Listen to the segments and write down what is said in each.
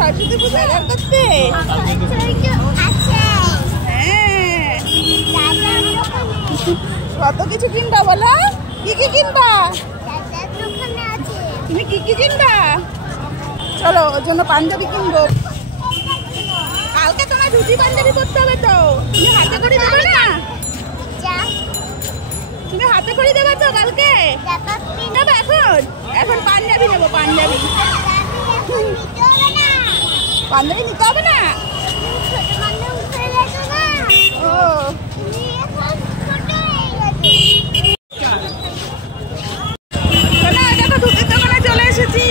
সরস্বতী পূজা করতে? হ্যাঁ, কত কিছু কিনবা বলো। কি কি কিনবা? তুমি কি কি কিনবা? চলো, ওর জন্য পাঞ্জাবি কিনবো। কালকে তোমার ধুতি পাঞ্জাবি করতে হবে তো। তুমি হাতে করে দেবে না? তুমি হাতে করে দেবে তো কালকে? দেবে এখন? এখন পাঞ্জাবি নেবো। পাঞ্জাবি পাঞ্জাবি নিতে হবে না? ও, ধুতির দোকানে চলে এসেছি।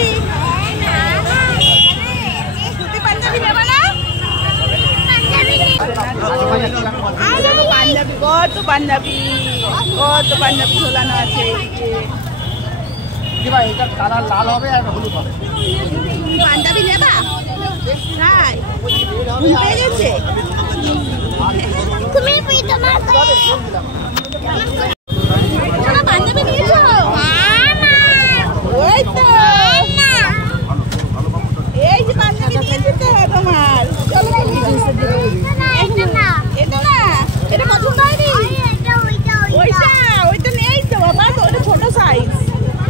ধুতি পাঞ্জাবি নেবে না? পাঞ্জাবি, কত পাঞ্জাবি, কত পাঞ্জাবি ঝোলানো আছে। পাঞ্জাবি নেবা? হ্যাঁ, পেয়ে গেছে। পাঞ্জাবি নিয়েছো? ওই তো, এই যে পাঞ্জাবি নিয়েছি তো তোমার। চলো, এটা না, এটা পছন্দ হয়নি? ওইটা ওইটা নেই তো বাবা, ওইটা ছোট সাইজ।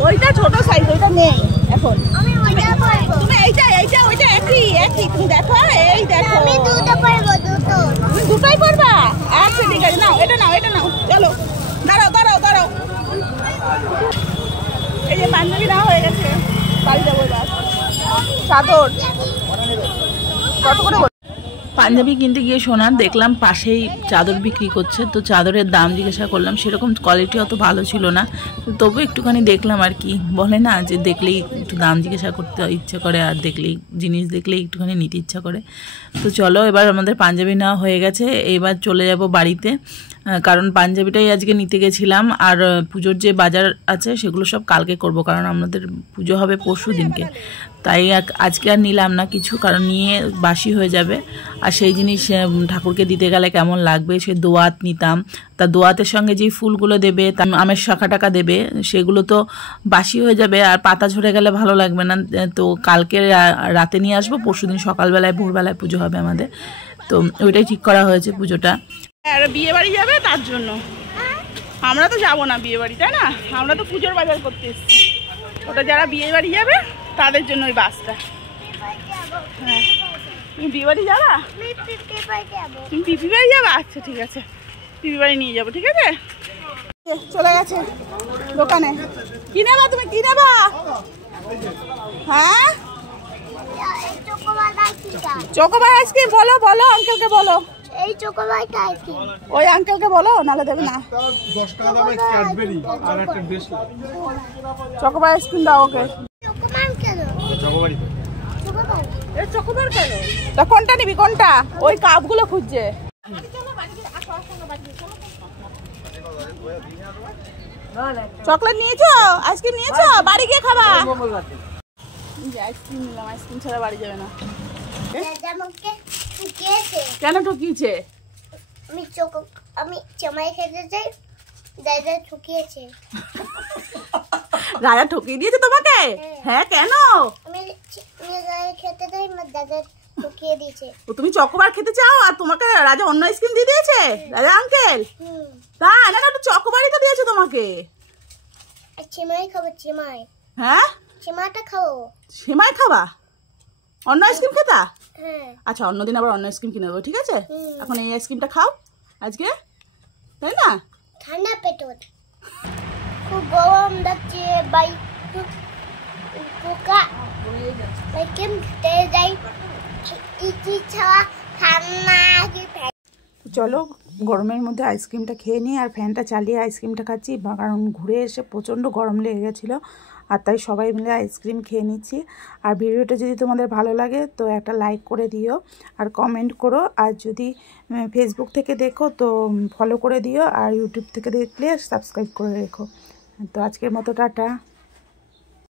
ওইটা ছোট সাইজ, ওইটা নেই এখন। তুমি এইটা এইটা ওইটা একই একই। তুমি দেখো, এই দেখো, তুমি দুটোই পরবা? আচ্ছা ঠিক আছে, নাও এটা নাও, এটা নাও। চলো, দাঁড়াও দাঁড়াও দাঁড়াও। এই যে পাঞ্জাবি নাও হয়ে গেছে, বাড়ি যাবো এবার। চাদর কত করে? পাঞ্জাবি কিনতে গিয়ে সোনার দেখলাম পাশেই চাদর বিক্রি করছে, তো চাদরের দাম জিজ্ঞাসা করলাম। সেরকম কোয়ালিটি অত ভালো ছিল না, তবু একটুখানি দেখলাম আর কি। বলে না যে দেখলেই একটু দাম জিজ্ঞাসা করতে ইচ্ছা করে, আর দেখলেই জিনিস দেখলেই একটুখানি নিতে ইচ্ছা করে। তো চলো, এবার আমাদের পাঞ্জাবি নেওয়া হয়ে গেছে। এবার চলে যাব বাড়িতে, কারণ পাঞ্জাবিটাই আজকে নিতে গেছিলাম। আর পুজোর যে বাজার আছে সেগুলো সব কালকে করব, কারণ আমাদের পুজো হবে পরশু দিনকে। তাই আজকে আর নিলাম না কিছু, কারণ নিয়ে বাসি হয়ে যাবে। আর সেই জিনিস ঠাকুরকে দিতে গেলে কেমন লাগবে, সে দোয়াত নিতাম। তা দোয়াতের সঙ্গে যেই ফুলগুলো দেবে, তা আমের শাখা টাকা দেবে, সেগুলো তো বাসি হয়ে যাবে, আর পাতা ঝরে গেলে ভালো লাগবে না। তো কালকে রাতে নিয়ে আসবো, পরশু দিন সকালবেলায় ভোরবেলায় পুজো হবে আমাদের। তো ওইটাই ঠিক করা হয়েছে পুজোটা। আর বিয়ে বাড়ি যাবে, তার জন্য আমরা তো যাবো না বিয়ে বাড়ি, তাই না? আমরা তো পুজোর বাজার করতে এসেছি। ওটা যারা বিয়ে বাড়ি যাবে তাদের জন্য ওই বাসটা। হ্যাঁ, তুমি বিয়ে বাড়ি যাবা? তুমি পিপি বাড়ি যাবা? আচ্ছা ঠিক আছে, পিপি বাড়ি নিয়ে যাবো, ঠিক আছে। চলে গেছে দোকানে। কি নেবা তুমি? কি নেবা? হ্যাঁ, চকোবার আইসক্রিম। বলো বলো, আঙ্কেলকে বলো। এই চকোবারটা আইসক্রিম ওই আঙ্কেলকে বলো, নালে দেবে না। 10 টাকা দাও ক্যাডবেরি আর একটা বেশি চকোবার আইসক্রিম দাও ওকে। চকোবার কেন? চকোবারই তো। চকোবার? এই চকোবার কেন? তা কোনটা নিবি, কোনটা? ওই কাপগুলো খুঁজছে। চকলেট নিয়েছো? আইসক্রিম নিয়েছো? বাড়ি গিয়ে খাবা। আইসক্রিম নিলাম, আইসক্রিম ছাড়া বাড়ি যাবে না। কেন ঠকিয়েছে? আমি চেমাই খেতে চাই, দাদা ঠকিয়েছে। রাজা ঠকিয়ে দিয়েছে তোমাকে? হ্যাঁ, কেন? আমি খেতে চাই, দাদা ঠকিয়ে দিয়েছে। তুমি চকোবার খেতে চাও আর তোমাকে রাজা অন্য আইসক্রিম দিয়ে দিয়েছে? রাজা আঙ্কেল তা না, একটু চকোবারই তো দিয়েছে তোমাকে। চেমাই খাবো, চেমাই। হ্যাঁ, চেমাইটা খাবো। সেমাই খাবা? অন্য আইসক্রিম খেতা? আচ্ছা, অন্যদিন আবার অন্য আইসক্রিম কিনে দেবো, ঠিক আছে? এখন এই আইসক্রিমটা খাও আজকে, তাই না? ঠান্ডা পেট, খুব গরম লাগছে ভাই। পোকা ভাই কেম খেতে যাই, ইচি ছাওয়া ঠান্ডা। চলো, গরমের মধ্যে আইসক্রিমটা খেয়ে নিই, আর ফ্যানটা চালিয়ে আইসক্রিমটা খাচ্ছি, কারণ ঘুরে এসে প্রচণ্ড গরম লেগে গেছিলো। আর তাই সবাই মিলে আইসক্রিম খেয়ে নিচ্ছি। আর ভিডিওটা যদি তোমাদের ভালো লাগে তো একটা লাইক করে দিও আর কমেন্ট করো। আর যদি ফেসবুক থেকে দেখো তো ফলো করে দিও, আর ইউটিউব থেকে দেখলে সাবস্ক্রাইব করে রেখো। তো আজকের মতো টাটা।